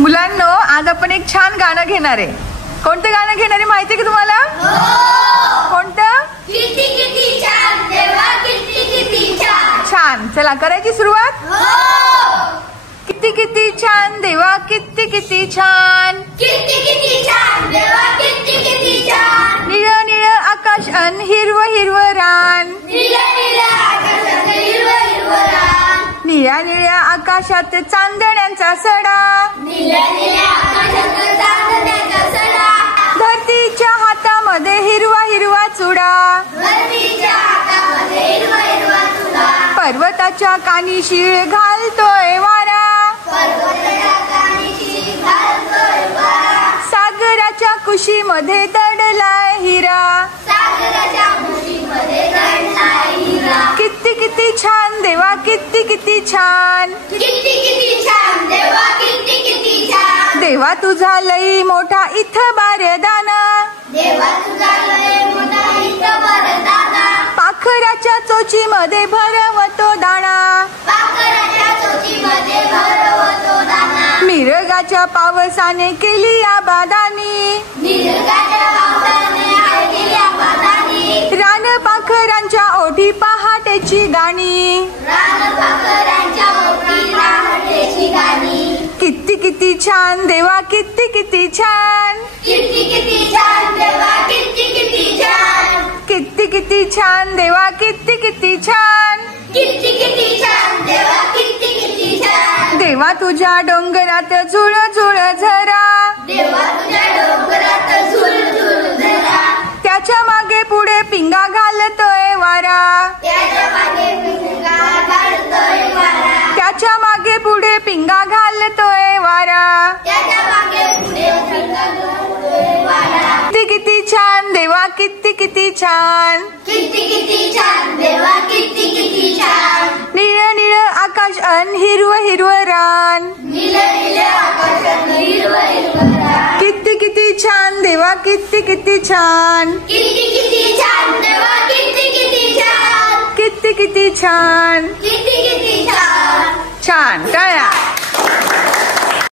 मुलांनो, आज आपण एक छान गाणं घेणार आहे. कोणतं गाणं घेणार आहे माहिती आहे का तुम्हाला? कोणतं? किती किती छान देवा, किती किती छान. छान. चला करायची सुरुवात. किती किती छान देवा, किती किती छान. किती किती छान देवा, किती किती छान. निळ निळ आकाश अन हिरव हिरव रान. निळ्या निळ्या आकाशात हिरवं हिरवं रान. निळ्या निळ्या आकाशात चांदण्यांचा सडा. निळ्या निळ्या आकाशात चांदण्याचा सडा. धरतीच्या हातामध्ये हिरवा हिरवा चुडा. धरतीच्या हातामध्ये हिरवा हिरवा चुडा. पर्वताच्या कानी शिळ घालतोय वारा. पर्वताच्या कानीशी घालतोय वारा. सागराच्या कुशीमध्ये दडलाय हिरा. सागराच्या कुशीमध्ये दडलाय हिरा. किती किती छान देवा, किती किती छान. किती किती छान देवा, किती किती छान. देवा तुझा लई मोठा इथं बारदाना. देवा तुझा लय मोठा इथं वरदाना. पाखराच्या चोचीमध्ये भरवतो दाणा. पाखराच्या चोचीमध्ये भरवतो दाना. मिरगाच्या पावसाने केली आबादानी. निसर्गाच्या पावसाने आलेल्या पादानी. रान पाखरांच्या ओढी पहाटेची गाणी. रान पाखरांच्या ओठी पहाटेची गाणी. किती किती छान देवा, किती किती छान. किती किती छान देवा, किती किती छान. किती किती छान देवा, किती किती छान. किती किती छान देवा, किती किती छान. देवा तुझ्या डोंगरात झुळ झुळ झरा. देवा तुझ्या डोंगरात झुल झुल झरा. त्याच्या मागे पुढे पिंगा घालतोय वारा. त्याच्या मागे पिंगा घालतोय वारा. त्याच्या मागे पुढे पिंगा घालतोय वारा. त्याच्या मागे पुढे पिंगा घालतोय वारा. किती किती छान देवा, किती किती छान. किती किती छान देवा, किती किती छान. निळ निळ आकाश अन हिरव हिरव रान. निळ्या निळ्या आकाशात हिरवं हिरवं रान. किती किती छान देवा, किती किती छान. किती किती छान देवा, किती किती छान. किती किती छान. किती किती छान. छान. टाळ्या.